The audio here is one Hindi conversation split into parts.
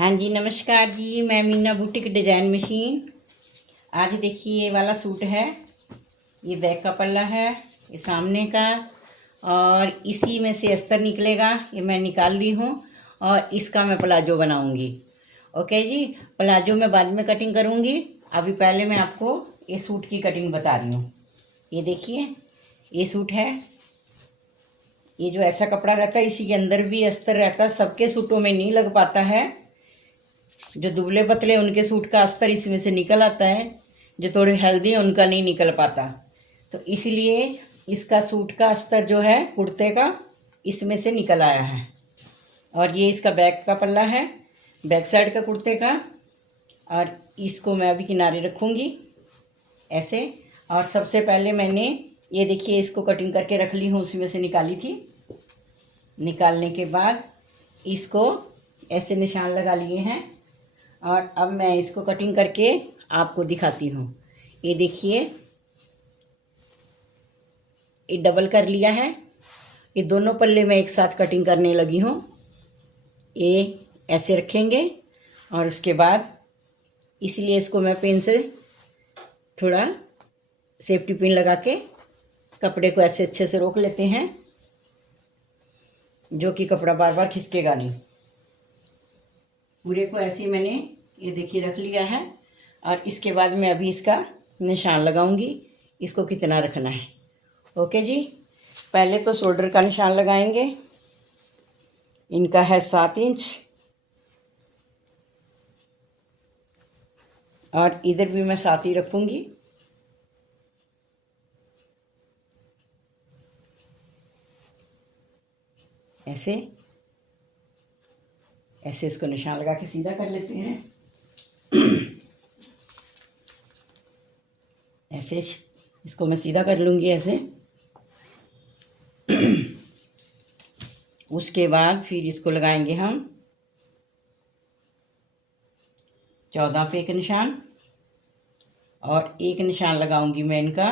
हाँ जी, नमस्कार जी। मैं मीना बुटीक डिजाइन मशीन। आज देखिए ये वाला सूट है। ये बैक का पल्ला है, ये सामने का, और इसी में से अस्तर निकलेगा। ये मैं निकाल ली हूँ और इसका मैं प्लाजो बनाऊंगी। ओके जी, प्लाजो मैं बाद में कटिंग करूँगी। अभी पहले मैं आपको ये सूट की कटिंग बता रही हूँ। ये देखिए, ये सूट है। ये जो ऐसा कपड़ा रहता है इसी के अंदर भी अस्तर रहता है। सबके सूटों में नहीं लग पाता है। जो दुबले पतले उनके सूट का अस्तर इसमें से निकल आता है, जो थोड़े हेल्दी हैं उनका नहीं निकल पाता। तो इसलिए इसका सूट का अस्तर जो है कुर्ते का इसमें से निकल आया है। और ये इसका बैक का पल्ला है, बैक साइड का कुर्ते का। और इसको मैं अभी किनारे रखूँगी ऐसे। और सबसे पहले मैंने ये देखिए इसको कटिंग करके रख ली हूँ, उसमें से निकाली थी। निकालने के बाद इसको ऐसे निशान लगा लिए हैं और अब मैं इसको कटिंग करके आपको दिखाती हूँ। ये देखिए, ये डबल कर लिया है। ये दोनों पल्ले मैं एक साथ कटिंग करने लगी हूँ। ये ऐसे रखेंगे और उसके बाद इसलिए इसको मैं पेन से थोड़ा सेफ्टी पिन लगा के कपड़े को ऐसे अच्छे से रोक लेते हैं, जो कि कपड़ा बार बार खिसकेगा नहीं। पूरे को ऐसे ही मैंने ये देखिए रख लिया है। और इसके बाद मैं अभी इसका निशान लगाऊंगी, इसको कितना रखना है। ओके जी, पहले तो शोल्डर का निशान लगाएंगे। इनका है 7 इंच और इधर भी मैं 7 ही रखूंगी। ऐसे ऐसे इसको निशान लगा के सीधा कर लेते हैं। ऐसे इसको मैं सीधा कर लूँगी ऐसे। उसके बाद फिर इसको लगाएंगे हम 14 पे एक निशान और एक निशान लगाऊंगी मैं इनका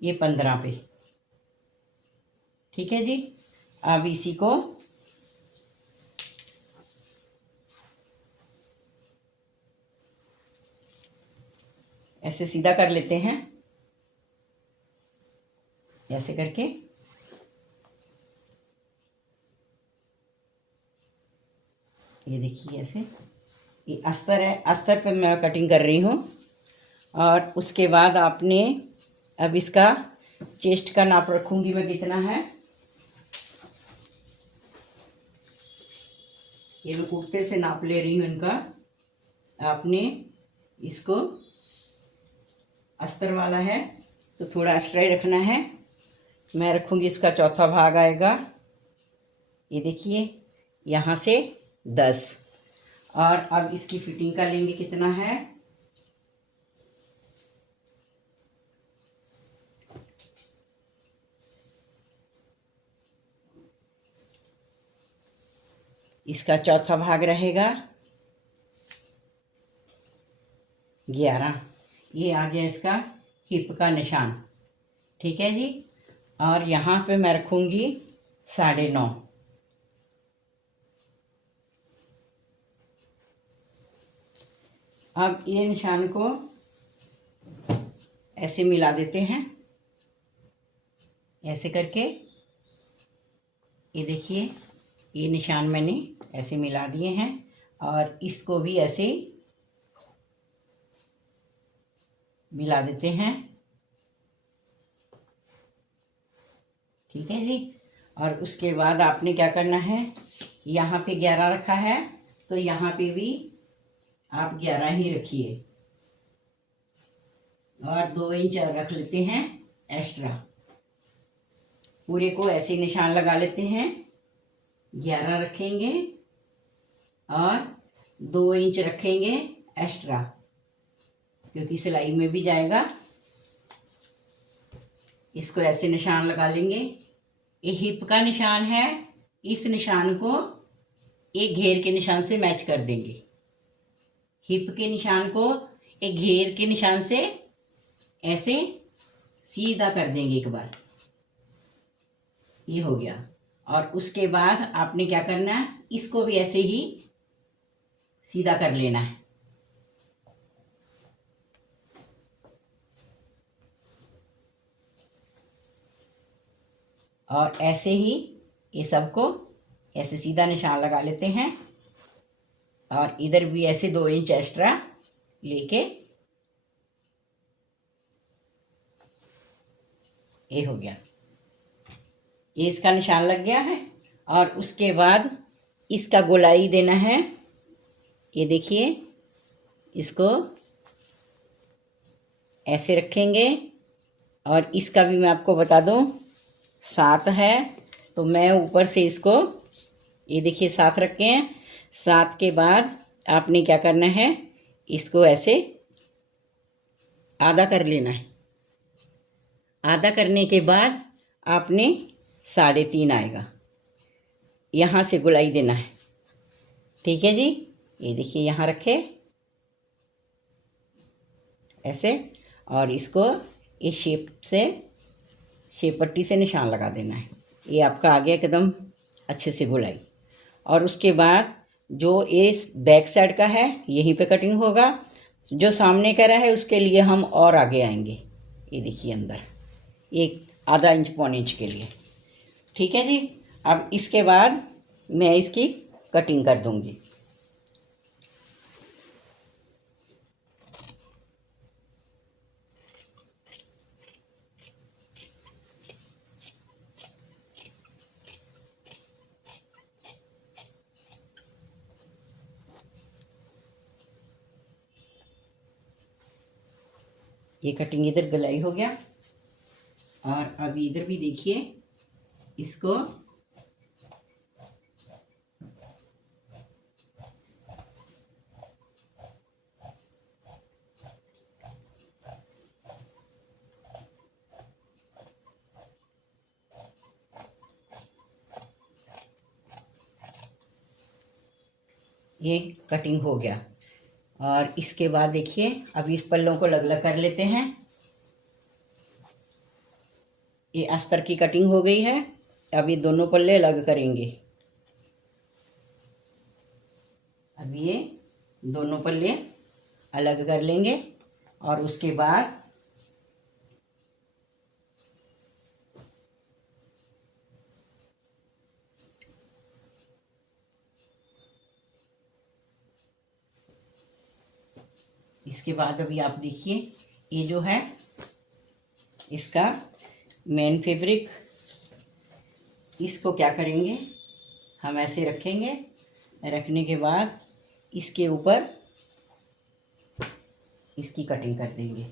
ये 15 पे। ठीक है जी, अब इसी को ऐसे सीधा कर लेते हैं, ऐसे करके। ये देखिए ऐसे, ये अस्तर है, अस्तर पे मैं कटिंग कर रही हूँ। और उसके बाद आपने अब इसका चेस्ट का नाप रखूँगी मैं कितना है। ये मैं कुर्ते से नाप ले रही हूँ इनका। आपने इसको अस्तर वाला है तो थोड़ा एक्स्ट्रा ही रखना है। मैं रखूँगी इसका चौथा भाग आएगा। ये देखिए यहाँ से 10। और अब इसकी फिटिंग का लेंगे कितना है। इसका चौथा भाग रहेगा 11। ये आ गया इसका हिप का निशान। ठीक है जी, और यहाँ पे मैं रखूँगी 9.5। अब ये निशान को ऐसे मिला देते हैं, ऐसे करके। ये देखिए, ये निशान मैंने ऐसे मिला दिए हैं और इसको भी ऐसे मिला देते हैं। ठीक है जी, और उसके बाद आपने क्या करना है, यहाँ पे 11 रखा है तो यहाँ पे भी आप 11 ही रखिए। और 2 इंच रख लेते हैं एक्स्ट्रा। पूरे को ऐसे निशान लगा लेते हैं। 11 रखेंगे और 2 इंच रखेंगे एक्स्ट्रा, क्योंकि सिलाई में भी जाएगा। इसको ऐसे निशान लगा लेंगे। ये हिप का निशान है, इस निशान को एक घेर के निशान से मैच कर देंगे। हिप के निशान को एक घेर के निशान से ऐसे सीधा कर देंगे एक बार। ये हो गया। और उसके बाद आपने क्या करना है, इसको भी ऐसे ही सीधा कर लेना है। और ऐसे ही ये सबको ऐसे सीधा निशान लगा लेते हैं और इधर भी ऐसे 2 इंच एक्स्ट्रा लेके ये हो गया, ये इसका निशान लग गया है। और उसके बाद इसका गोलाई देना है। ये देखिए, इसको ऐसे रखेंगे और इसका भी मैं आपको बता दूं 7 है, तो मैं ऊपर से इसको ये देखिए 7 रखे हैं। 7 के बाद आपने क्या करना है, इसको ऐसे आधा कर लेना है। आधा करने के बाद आपने 3.5 आएगा, यहाँ से गोलाई देना है। ठीक है जी, ये देखिए यहाँ रखे ऐसे, और इसको इस शेप पट्टी से निशान लगा देना है। ये आपका आ गया एकदम अच्छे से गोलाई। और उसके बाद जो इस बैक साइड का है यहीं पे कटिंग होगा, जो सामने का रहा है उसके लिए हम और आगे आएंगे। ये देखिए अंदर एक आधा इंच पौने इंच के लिए। ठीक है जी, अब इसके बाद मैं इसकी कटिंग कर दूंगी। ये कटिंग इधर गलाई हो गया। और अभी इधर भी देखिए, इसको ये कटिंग हो गया। और इसके बाद देखिए, अब इस पल्लों को अलग अलग कर लेते हैं। ये अस्तर की कटिंग हो गई है, अब ये दोनों पल्ले अलग करेंगे। अब ये दोनों पल्ले अलग कर लेंगे और उसके बाद इसके बाद अभी आप देखिए, ये जो है इसका मेन फैब्रिक, इसको क्या करेंगे, हम ऐसे रखेंगे। रखने के बाद इसके ऊपर इसकी कटिंग कर देंगे।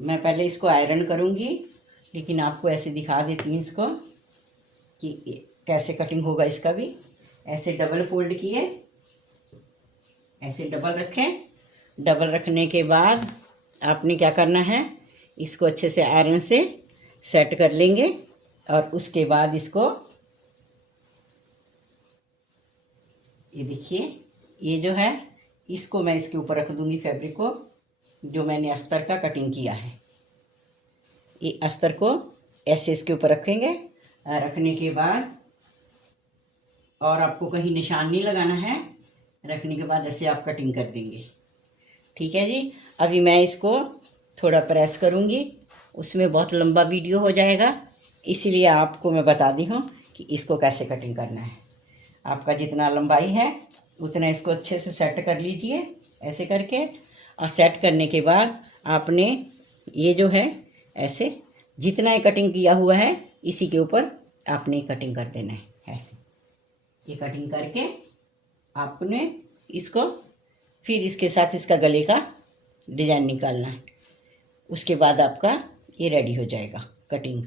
मैं पहले इसको आयरन करूँगी, लेकिन आपको ऐसे दिखा देती हूँ इसको कि कैसे कटिंग होगा इसका भी। ऐसे डबल फोल्ड किए, ऐसे डबल रखें। डबल रखने के बाद आपने क्या करना है, इसको अच्छे से आयरन से सेट कर लेंगे। और उसके बाद इसको ये देखिए, ये जो है इसको मैं इसके ऊपर रख दूंगी फैब्रिक को, जो मैंने अस्तर का कटिंग किया है। ये अस्तर को ऐसे इसके ऊपर रखेंगे। रखने के बाद और आपको कहीं निशान नहीं लगाना है। रखने के बाद ऐसे आप कटिंग कर देंगे। ठीक है जी, अभी मैं इसको थोड़ा प्रेस करूँगी, उसमें बहुत लंबा वीडियो हो जाएगा, इसीलिए आपको मैं बता दी हूँ कि इसको कैसे कटिंग करना है। आपका जितना लंबाई है उतना इसको अच्छे से सेट कर लीजिए ऐसे करके। और सेट करने के बाद आपने ये जो है ऐसे जितना ये कटिंग किया हुआ है इसी के ऊपर आपने कटिंग कर देना है। ऐसे ये कटिंग करके आपने इसको फिर इसके साथ इसका गले का डिज़ाइन निकालना है। उसके बाद आपका ये रेडी हो जाएगा कटिंग।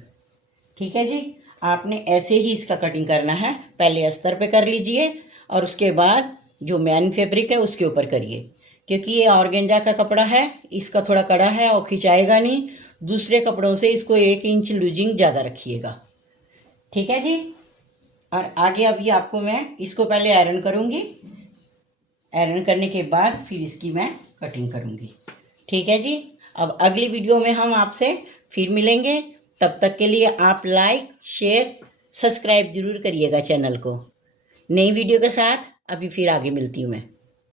ठीक है जी, आपने ऐसे ही इसका कटिंग करना है। पहले अस्तर पे कर लीजिए और उसके बाद जो मेन फैब्रिक है उसके ऊपर करिए, क्योंकि ये ऑर्गेंजा का कपड़ा है, इसका थोड़ा कड़ा है और खिंचाएगा नहीं। दूसरे कपड़ों से इसको 1 इंच लूजिंग ज़्यादा रखिएगा। ठीक है जी, और आगे अभी आपको मैं इसको पहले आयरन करूँगी। आयरन करने के बाद फिर इसकी मैं कटिंग करूँगी। ठीक है जी, अब अगली वीडियो में हम आपसे फिर मिलेंगे। तब तक के लिए आप लाइक शेयर सब्सक्राइब ज़रूर करिएगा चैनल को। नई वीडियो के साथ अभी फिर आगे मिलती हूँ मैं।